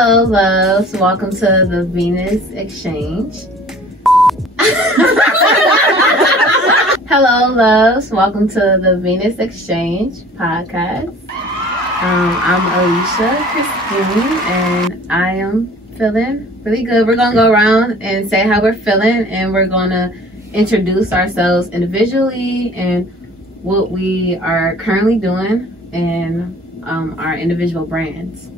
Hello, loves. Welcome to the Venus Exchange. Hello, loves. Welcome to the Venus Exchange podcast. I'm Alicia Christine, and I am feeling really good. We're going to go around and say how we're feeling, and we're going to introduce ourselves individually and what we are currently doing and our individual brands.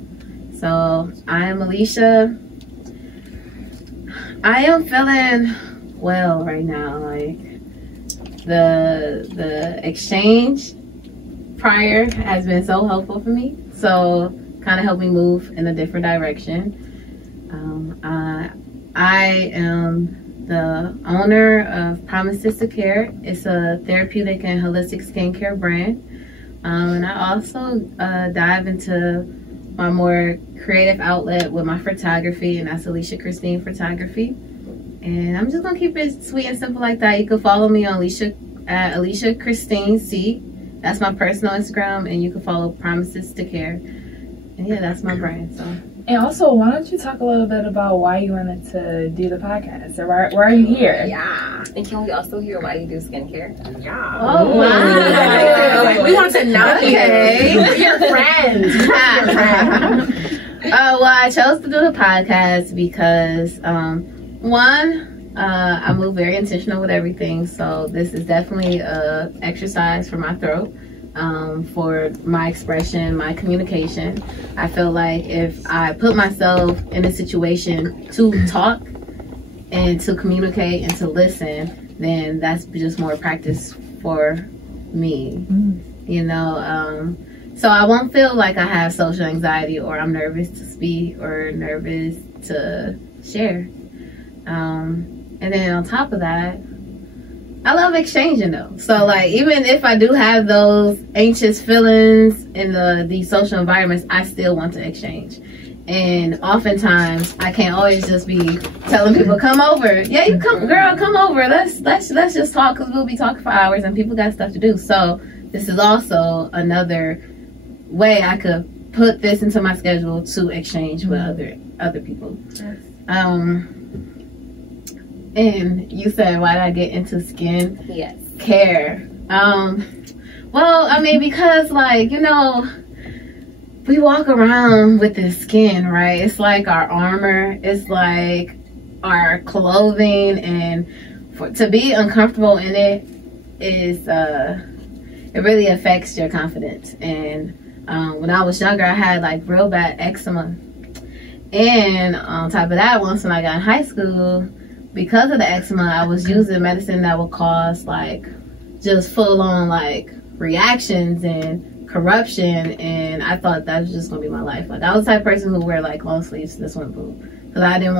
So I am Alicia. I am feeling well right now. Like the exchange prior has been so helpful for me. So kind of helped me move in a different direction. I am the owner of Promises to Care. It's a therapeutic and holistic skincare brand. And I also dive into my more creative outlet with my photography, and that's Alicia Christine Photography. And I'm just gonna keep it sweet and simple like that. You can follow me on Alicia Christine C. That's my personal Instagram, and you can follow Promises to Care. And yeah, that's my brand. So. And also, why don't you talk a little bit about why you wanted to do the podcast, or why are you here? Yeah. And can we also hear why you do skincare? Yeah. Oh, wow. We want to know. Okay. We're your friends. Well, I chose to do the podcast because, one, I move very intentional with everything. So this is definitely a exercise for my throat. For my expression, my communication. I feel like if I put myself in a situation to talk and to communicate and to listen, then that's just more practice for me. You know, so I won't feel like I have social anxiety or I'm nervous to speak or nervous to share. And then on top of that, I love exchanging though. So like, even if I do have those anxious feelings in these social environments, I still want to exchange. And oftentimes I can't always just be telling people, come over. Yeah, you come, girl, come over. Let's just talk, because we'll be talking for hours and people got stuff to do. So this is also another way I could put this into my schedule to exchange with other people. Yes. And you said, why did I get into skin care? Well, I mean, because like, you know, we walk around with this skin, right? It's like our armor. It's like our clothing, and to be uncomfortable in it is, it really affects your confidence. And when I was younger, I had like real bad eczema. And on top of that, once when I got in high school, because of the eczema, I was using medicine that would cause like just full on like reactions and corruption, and I thought that was just gonna be my life. Like I was the type of person who wear like long sleeves to the swimming pool because I didn't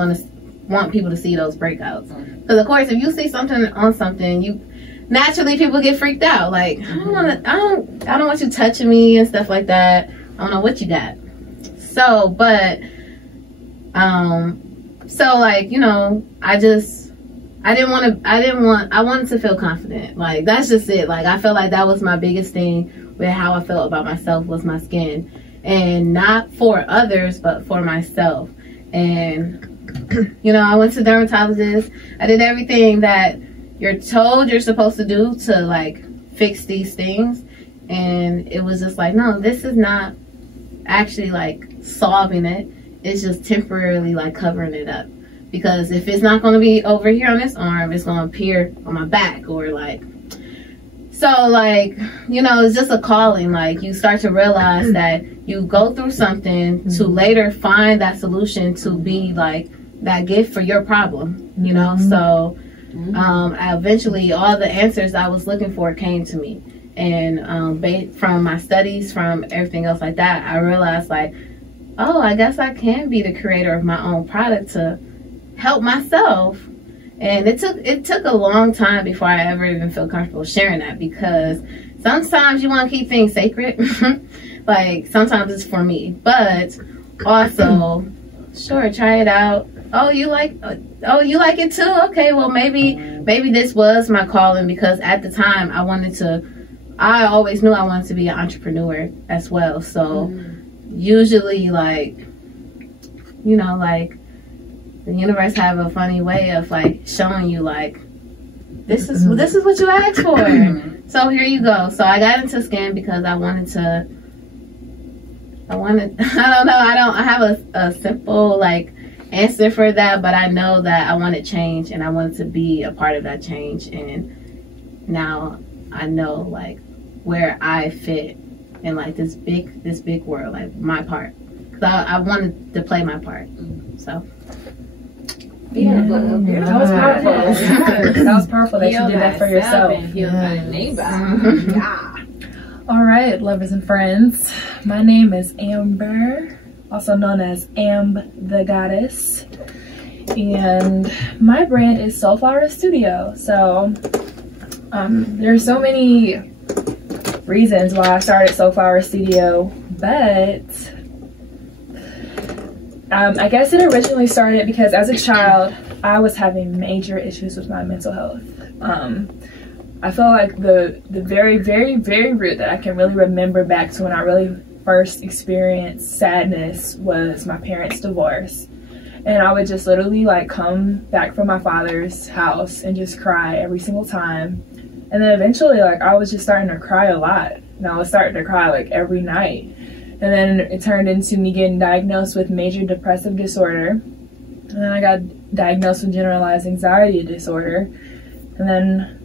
want people to see those breakouts. Because of course, if you see something on something, you naturally people get freaked out. Like I don't want you touching me and stuff like that. I don't know what you got. So, but so like, you know, I wanted to feel confident. Like that's just it. Like I felt like that was my biggest thing with how I felt about myself was my skin, and not for others, but for myself. And you know, I went to dermatologist. I did everything that you're told you're supposed to do to like fix these things. And it was just like, no, this is not actually like solving it. It's just temporarily like covering it up. Because if it's not going to be over here on this arm, it's going to appear on my back or like, so like, you know, it's just a calling. Like you start to realize that you go through something to later find that solution to be like that gift for your problem, you know? So eventually all the answers I was looking for came to me. And from my studies, from everything else like that, I realized like, oh, I guess I can be the creator of my own product to help myself. And it took a long time before I ever even felt comfortable sharing that, because sometimes you want to keep things sacred. Like sometimes it's for me, but also sure, try it out. Oh, you like it too? Okay, well maybe this was my calling, because at the time I always knew I wanted to be an entrepreneur as well. So usually like you know, like, the universe have a funny way of, like, showing you, like, this is what you asked for. So here you go. So I got into skin because I don't know, I have a simple, like, answer for that, but I know that I want to change, and I wanted to be a part of that change. And now I know, like, where I fit in, like, this big world, like, my part, because I wanted to play my part. So that was powerful. That was powerful that you did that for yourself. Yeah. All right, lovers and friends, my name is Amber, also known as Amb the Goddess, and my brand is Soulflower Studio. So there's so many reasons why I started Soulflower Studio, but I guess it originally started because as a child I was having major issues with my mental health. I feel like the very, very, very root that I can really remember back to when I really first experienced sadness was my parents' divorce. And I would just literally, like, come back from my father's house and just cry every single time. And then eventually, like, I was just starting to cry a lot. And I was starting to cry, like, every night. And then it turned into me getting diagnosed with major depressive disorder. And then I got diagnosed with generalized anxiety disorder. And then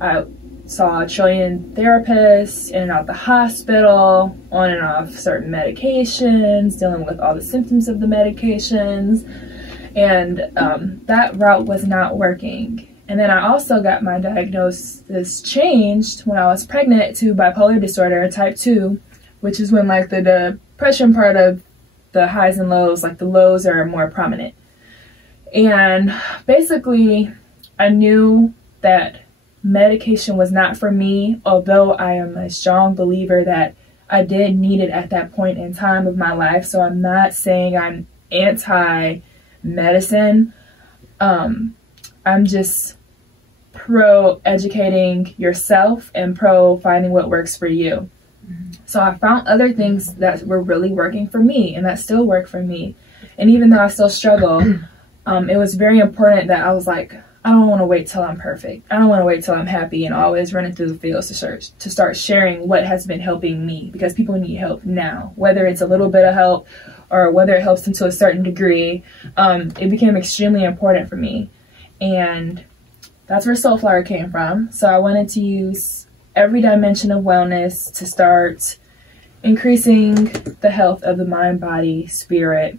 I saw a trillion therapists in and out the hospital, on and off certain medications, dealing with all the symptoms of the medications, and that route was not working. And then I also got my diagnosis changed when I was pregnant to bipolar disorder type 2, which is when, like, the depression part of the highs and lows, like, the lows are more prominent. And basically I knew that medication was not for me, although I am a strong believer that I did need it at that point in time of my life. So I'm not saying I'm anti-medicine. I'm just pro educating yourself and pro finding what works for you. So I found other things that were really working for me and that still work for me. And even though I still struggle, it was very important that I was like, I don't want to wait till I'm perfect. I don't want to wait till I'm happy and always running through the fields to start sharing what has been helping me, because people need help now, whether it's a little bit of help or whether it helps them to a certain degree. It became extremely important for me, and that's where Soulflower came from. So I wanted to use every dimension of wellness to start increasing the health of the mind, body, spirit,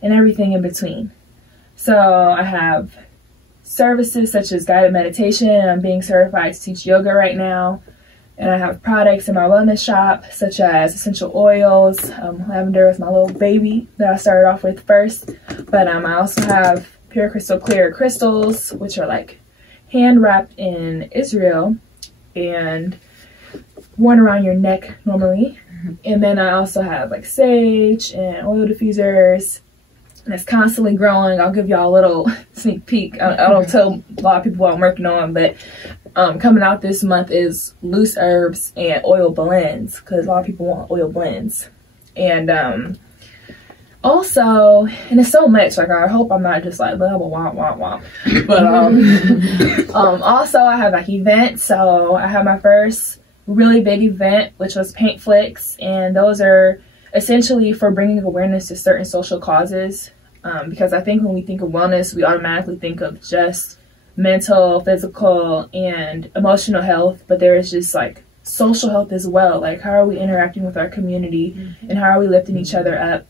and everything in between. So I have services such as guided meditation. I'm being certified to teach yoga right now. And I have products in my wellness shop such as essential oils. Lavender is my little baby that I started off with first. But I also have pure crystal clear crystals, which are like hand wrapped in Israel and worn around your neck normally. And then I also have like sage and oil diffusers. And it's constantly growing. I'll give y'all a little sneak peek. I don't tell a lot of people what I'm working on, but coming out this month is loose herbs and oil blends, because a lot of people want oil blends. And also, and it's so much, like, I hope I'm not just like blah blah womp womp womp. But also I have like events. So I have my first really big event, which was Paint Flicks, and those are essentially for bringing awareness to certain social causes, because I think when we think of wellness, we automatically think of just mental, physical, and emotional health, but there is just like social health as well. Like, how are we interacting with our community, and how are we lifting each other up,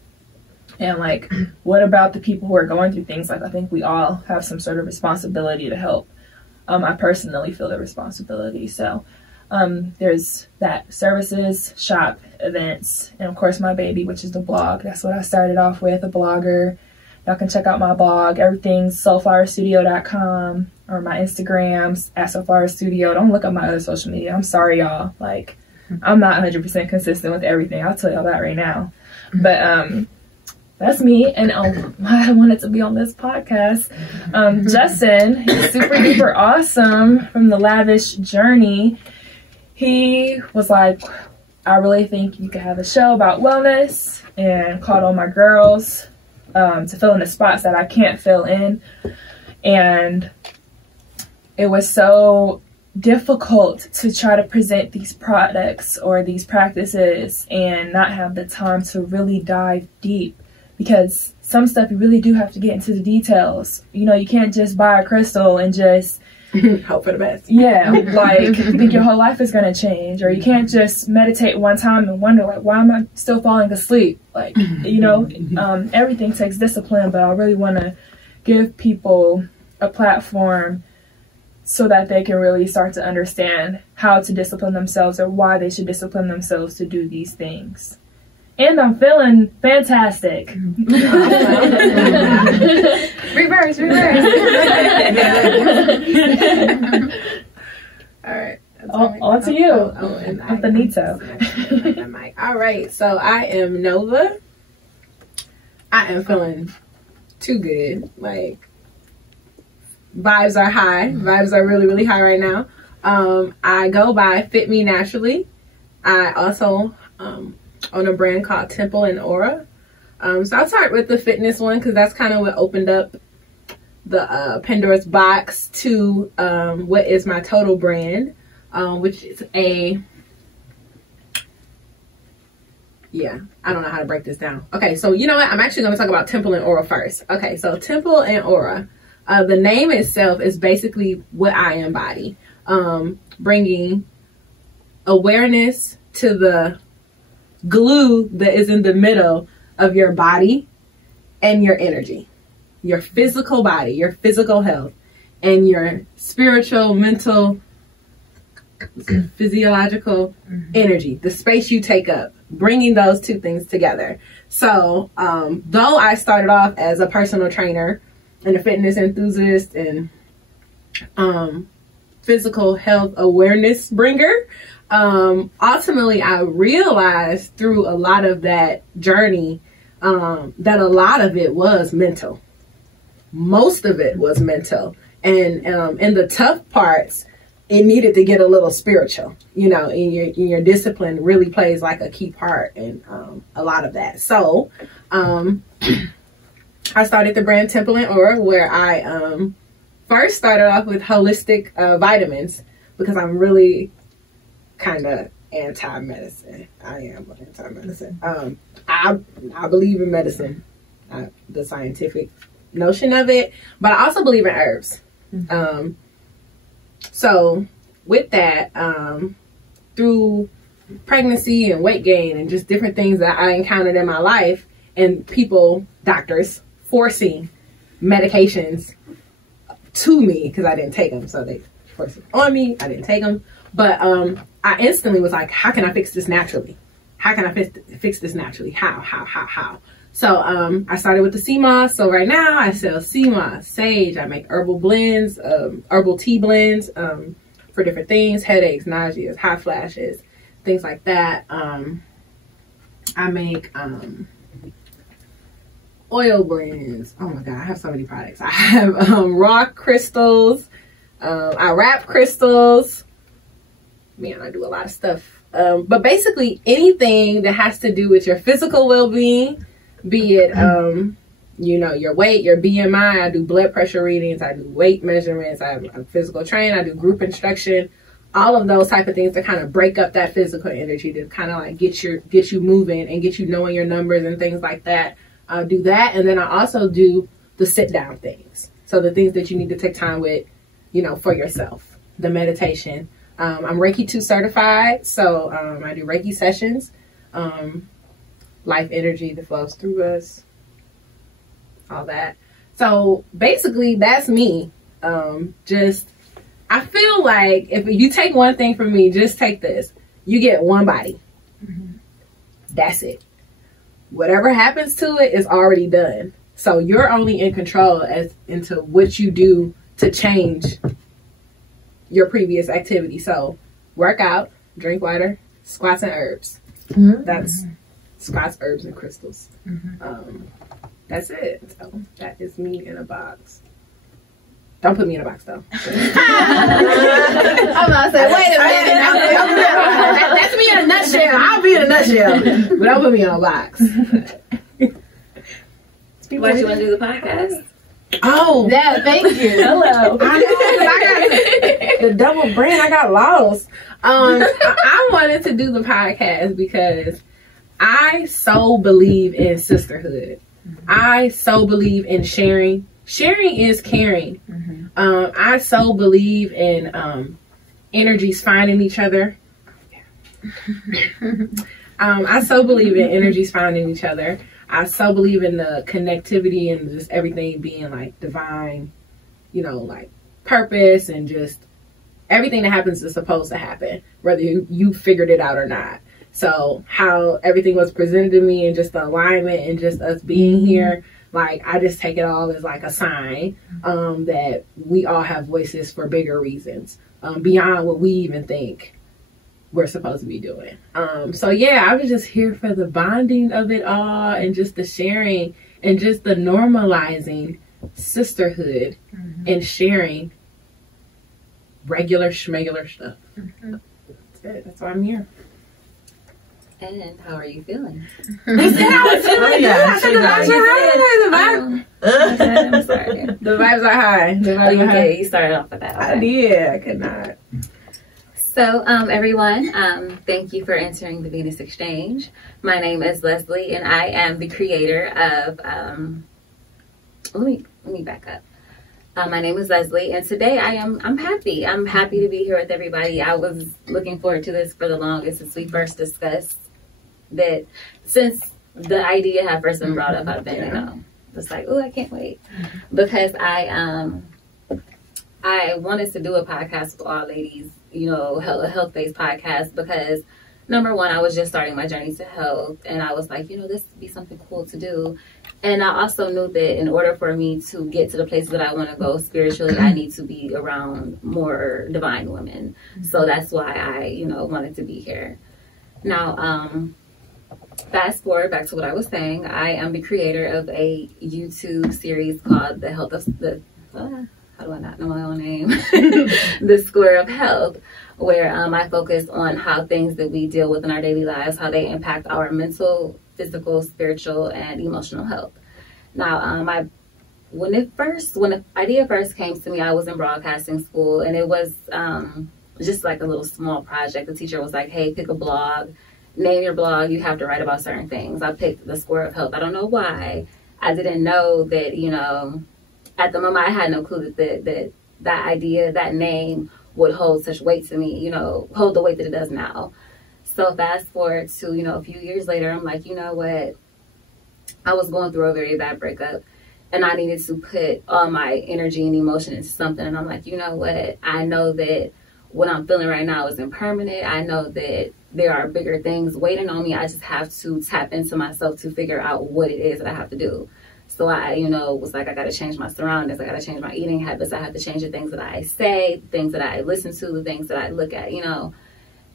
and like, what about the people who are going through things? Like, I think we all have some sort of responsibility to help. I personally feel the responsibility. So there's that, services, shop, events, and of course my baby, which is the blog. That's what I started off with, a blogger. Y'all can check out my blog. Everything's soulflowerstudio.com, or my Instagrams at soulflowerstudio. Don't look up my other social media. I'm sorry, y'all. Like, I'm not 100% consistent with everything. I'll tell y'all that right now. But that's me, and I wanted to be on this podcast. Justin, he's super duper awesome from the Lavish Journey. He was like, I really think you could have a show about wellness and call on my girls to fill in the spots that I can't fill in. And it was so difficult to try to present these products or these practices and not have the time to really dive deep, because some stuff you really do have to get into the details. You know, you can't just buy a crystal and just hope for the best. Yeah, like think your whole life is going to change. Or you can't just meditate one time and wonder, like, why am I still falling asleep? Like, you know, everything takes discipline, but I really want to give people a platform so that they can really start to understand how to discipline themselves or why they should discipline themselves to do these things. And I'm feeling fantastic. Reverse. All right. On to you. And Benito. All right. So I am Nova. I am feeling too good. Like, vibes are high. Vibes are really, really high right now. I go by Fit Me Naturally. I also own a brand called Temple and Aura. So I'll start with the fitness one because that's kind of what opened up the Pandora's box to what is my total brand, which is I don't know how to break this down. Okay, so you know what? I'm actually going to talk about Temple and Aura first. Okay, so Temple and Aura. The name itself is basically what I embody, bringing awareness to the glue that is in the middle of your body and your energy, your physical body, your physical health, and your spiritual, mental, physiological energy, the space you take up, bringing those two things together. So though I started off as a personal trainer and a fitness enthusiast and physical health awareness bringer, ultimately I realized through a lot of that journey that a lot of it was mental. Most of it was mental. And in the tough parts, it needed to get a little spiritual, you know, in your discipline really plays like a key part in a lot of that. So I started the brand Temple and Aura, where I first started off with holistic vitamins because I'm really kind of anti-medicine. I am anti-medicine. I believe in medicine, the scientific notion of it, but I also believe in herbs. So with that, through pregnancy and weight gain and just different things that I encountered in my life, and people, doctors, forcing medications to me because I didn't take them, so they forced it on me. I didn't take them, but I instantly was like, how can I fix this naturally? How can I fix this naturally? How? So I started with the sea moss. So right now I sell sea moss, sage. I make herbal blends, herbal tea blends for different things, headaches, nausea, hot flashes, things like that. I make oil blends. Oh my God, I have so many products. I have rock crystals. I wrap crystals. Man, I do a lot of stuff. But basically anything that has to do with your physical well-being, be it, you know, your weight, your BMI. I do blood pressure readings. I do weight measurements. I'm a physical trainer. I do group instruction. All of those type of things to kind of break up that physical energy, to kind of like get you moving and get you knowing your numbers and things like that. I'll do that. And then I also do the sit down things. So the things that you need to take time with, you know, for yourself, the meditation. I'm Reiki 2 certified. So I do Reiki sessions, life energy that flows through us, all that. So basically that's me. I feel like if you take one thing from me, just take this. You get one body. That's it. Whatever happens to it is already done. So you're only in control as into what you do to change your previous activity. So work out, drink water, squats and herbs. That's squats, herbs, and crystals. That's it. So that is me in a box. Don't put me in a box though. I'm about to say, wait a minute. That's me in a nutshell. nutshell. But don't put me in a box. Why do you want to do the podcast? Oh, Yeah, thank you. Hello. I know, 'cause I got the double brand. I got lost. I wanted to do the podcast because I so believe in sisterhood. I so believe in sharing. Sharing is caring. I so believe in energies finding each other. I so believe in energies finding each other. I so believe in the connectivity and just everything being like divine, you know, like purpose and just everything that happens is supposed to happen, whether you figured it out or not. So how everything was presented to me and just the alignment and just us being here, like I just take it all as like a sign that we all have voices for bigger reasons beyond what we even think we're supposed to be doing. So yeah, I was just here for the bonding of it all and just the sharing and just the normalizing sisterhood and sharing regular schmegular stuff. That's it. That's why I'm here. And how are you feeling? I said I was feeling good. I'm sorry. The vibes are high. The Oh, vibes you are high. did. You started off with that. I Okay. did. I could not. So, everyone, thank you for entering the Venus Exchange. My name is Leslie, and I am the creator of. Let me back up. My name is Leslie, and today I'm happy. I'm happy to be here with everybody. I was looking forward to this for the longest since we first discussed that. Since the idea had first been brought up, I've been, you know, just like, oh, I can't wait, because I wanted to do a podcast with all ladies, you know, a health-based podcast, because number one, I was just starting my journey to health, and I was like, you know, this would be something cool to do. And I also knew that in order for me to get to the places that I want to go spiritually, I need to be around more divine women. So that's why I, you know, wanted to be here. Now, fast forward back to what I was saying. I am the creator of a YouTube series called The Health of the... how do I not know my own name? The Square of Health, where I focus on how things that we deal with in our daily lives, how they impact our mental, physical, spiritual, and emotional health. Now, when the idea first came to me, I was in broadcasting school, and it was just like a little small project. The teacher was like, hey, pick a blog, name your blog, you have to write about certain things. I picked The Square of Health. I don't know why. I didn't know that, you know, at the moment I had no clue that idea, that name would hold such weight to me, you know, hold the weight that it does now. So fast forward to, you know, a few years later, I'm like, you know what? I was going through a very bad breakup, and I needed to put all my energy and emotion into something. And I'm like, you know what? I know that what I'm feeling right now is impermanent. I know that there are bigger things waiting on me. I just have to tap into myself to figure out what it is that I have to do. So I, you know, was like, I got to change my surroundings. I got to change my eating habits. I have to change the things that I say, the things that I listen to, the things that I look at, you know.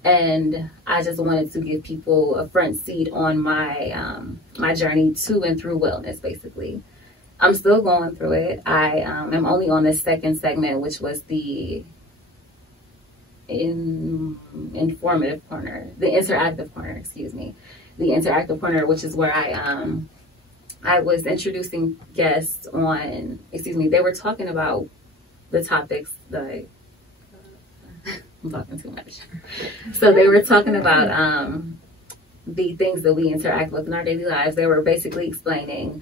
And I just wanted to give people a front seat on my my journey to and through wellness, basically. I'm still going through it. I am only on the second segment, which was the informative corner, the interactive corner, excuse me. The interactive corner, which is where I was introducing guests on, they were talking about the topics that I'm talking too much. So they were talking about the things that we interact with in our daily lives. They were basically explaining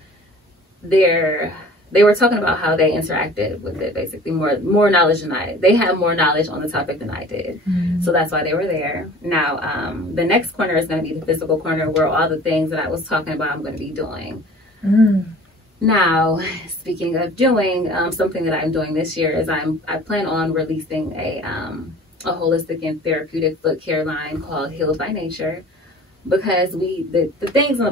they were talking about how they interacted with it, basically more knowledge than I did. They had more knowledge on the topic than I did. So that's why they were there. Now, the next corner is going to be the physical corner, where all the things that I was talking about I'm going to be doing. Now, speaking of doing, something that I'm doing this year is I plan on releasing a holistic and therapeutic foot care line called Healed by Nature, because the things on the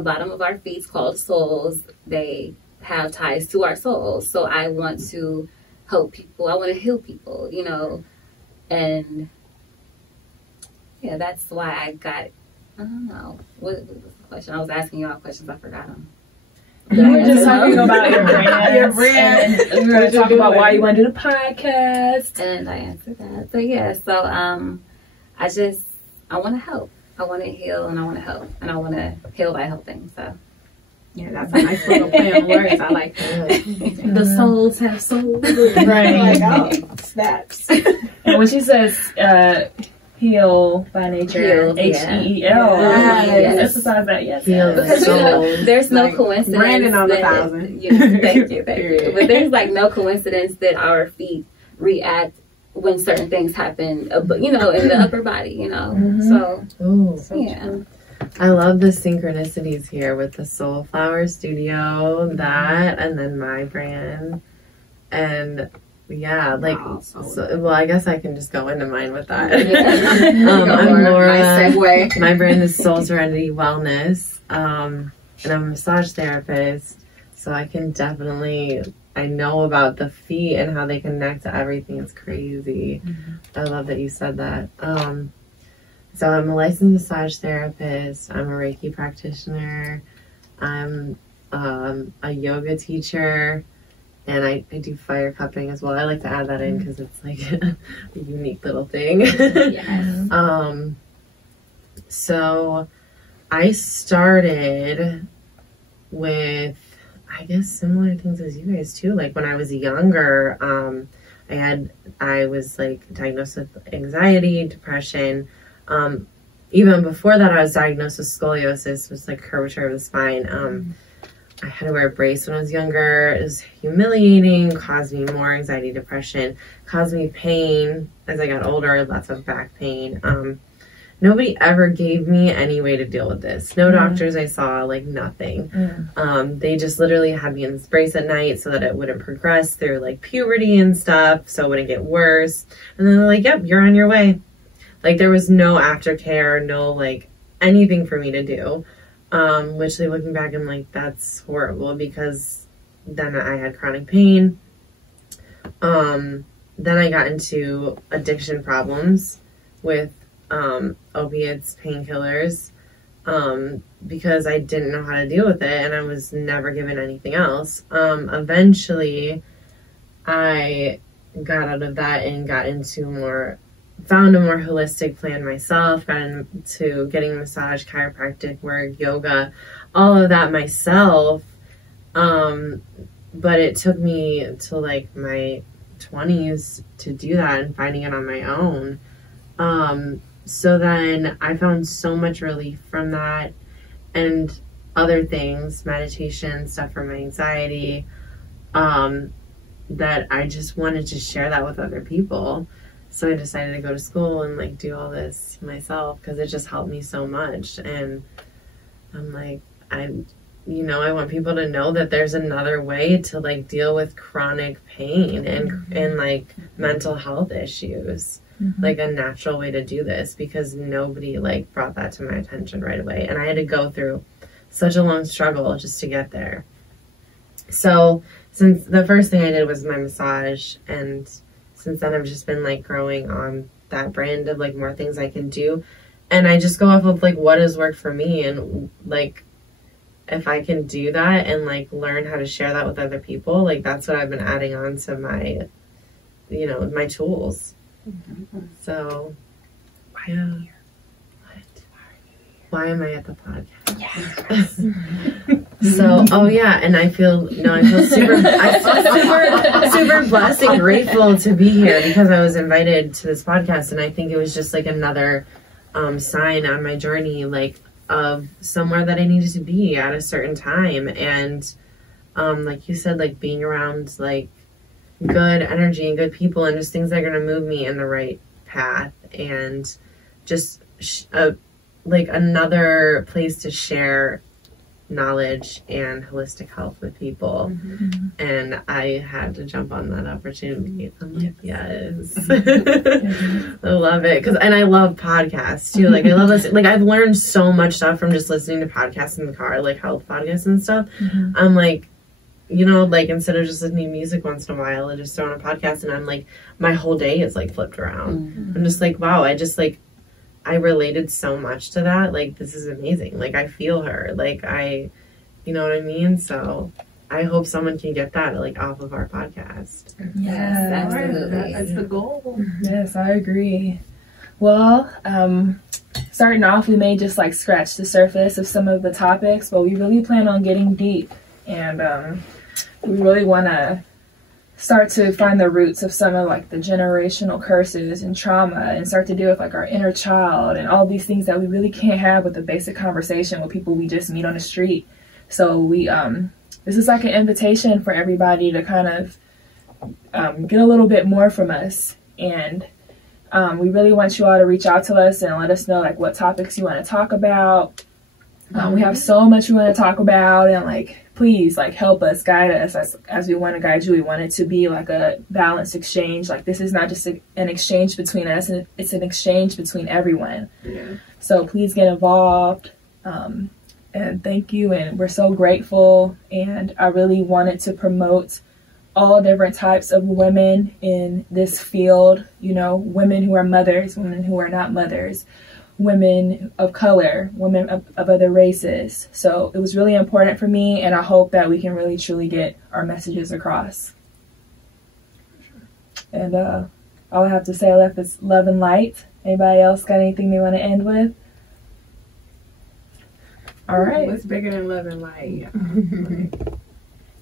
bottom of our feet called soles, they have ties to our souls. So I want to help people. I want to heal people, you know, and yeah, that's why I got, I don't know, what was the question? I was asking y'all questions, I forgot them. You were just talking about your brand. Your brand. And we were going to talk about why you want to do the podcast. And I answered that. So yeah, so want to help. I want to heal, and I want to help, and I want to heal by helping. So. Yeah, that's a nice little play on words. I like that. The souls have souls. Right. Like, oh, snaps. And when she says heal by nature, Heal, yeah. HEEL, Yes. emphasize that. Yes. Heal. Because you know, there's no Like, coincidence. Brandon on the that- 1,000. Thank you. But there's like no coincidence that our feet react when certain things happen, you know, in the upper body, you know. So, Ooh. yeah. I love the synchronicities here with the Soulflower Studio, that, and then my brand. And yeah, like, well, I guess I can just go into mine with that. Yeah. I'm Laura. Nice segue. My brand is Soul Serenity Wellness, and I'm a massage therapist. So I can definitely, I know about the feet and how they connect to everything. It's crazy. I love that you said that. So I'm a licensed massage therapist. I'm a Reiki practitioner. I'm a yoga teacher, and I do fire cupping as well. I like to add that in because it's like a unique little thing. Yes. So I started with, I guess, similar things as you guys too. Like when I was younger, I was like diagnosed with anxiety, depression. Even before that, I was diagnosed with scoliosis, which is like curvature of the spine. I had to wear a brace when I was younger. It was humiliating, caused me more anxiety, depression, caused me pain as I got older, lots of back pain. Nobody ever gave me any way to deal with this. No doctors I saw, like nothing. They just literally had me in this brace at night so that it wouldn't progress through like puberty and stuff, so it wouldn't get worse. And then they're like, yep, you're on your way. Like there was no aftercare, no like anything for me to do. Which like looking back, I'm like, that's horrible because then I had chronic pain. Then I got into addiction problems with opiates, painkillers, because I didn't know how to deal with it and I was never given anything else. Eventually I got out of that and got into found a more holistic plan myself, got into getting massage, chiropractic work, yoga, all of that myself. But it took me to like my 20s to do that and finding it on my own. So then I found so much relief from that and other things, meditation, stuff for my anxiety, that I just wanted to share that with other people. So I decided to go to school and like do all this myself because it just helped me so much. And I'm like, I want people to know that there's another way to like deal with chronic pain and like mental health issues, like a natural way to do this, because nobody like brought that to my attention right away. And I had to go through such a long struggle just to get there. So since the first thing I did was my massage, and since then I've just been like growing on that brand of like more things I can do. And I just go off of like what has worked for me, and like if I can do that and like learn how to share that with other people, like that's what I've been adding on to my, you know, my tools. So why am I at the podcast? Yes. So, oh yeah, and I feel super blessed and grateful to be here because I was invited to this podcast, and I think it was just like another sign on my journey, like of somewhere that I needed to be at a certain time. And like you said, like being around like good energy and good people and just things that are going to move me in the right path, and just like another place to share knowledge and holistic health with people. And I had to jump on that opportunity. I'm like, yes. I love it. And I love podcasts too. Like I love this. Like I've learned so much stuff from just listening to podcasts in the car, like health podcasts and stuff. I'm like, you know, like instead of just listening to music once in a while, I just throw on a podcast and I'm like, my whole day is like flipped around. I'm just like, wow, I related so much to that. Like, this is amazing. Like, I feel her. Like, you know what I mean? So, I hope someone can get that, like, off of our podcast. Yes, absolutely. That's the goal. Yes, I agree. Well, starting off, we may just like scratch the surface of some of the topics, but we really plan on getting deep, and we really want to start to find the roots of some of like the generational curses and trauma, and start to deal with like our inner child and all these things that we really can't have with a basic conversation with people we just meet on the street. So we this is like an invitation for everybody to kind of get a little bit more from us, and we really want you all to reach out to us and let us know like what topics you want to talk about. We have so much we want to talk about, and like please like help us, guide us as we want to guide you. We want it to be like a balanced exchange. Like this is not just an exchange between us, and it's an exchange between everyone. Yeah. So please get involved, and thank you, and we're so grateful. And I really wanted to promote all different types of women in this field, you know, women who are mothers, women who are not mothers, women of color, women of other races. So it was really important for me, and I hope that we can really truly get our messages across. And all I have to say left is love and light. Anybody else got anything they want to end with? All right. What's bigger than love and light?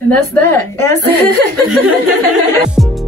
And that's that. That's it.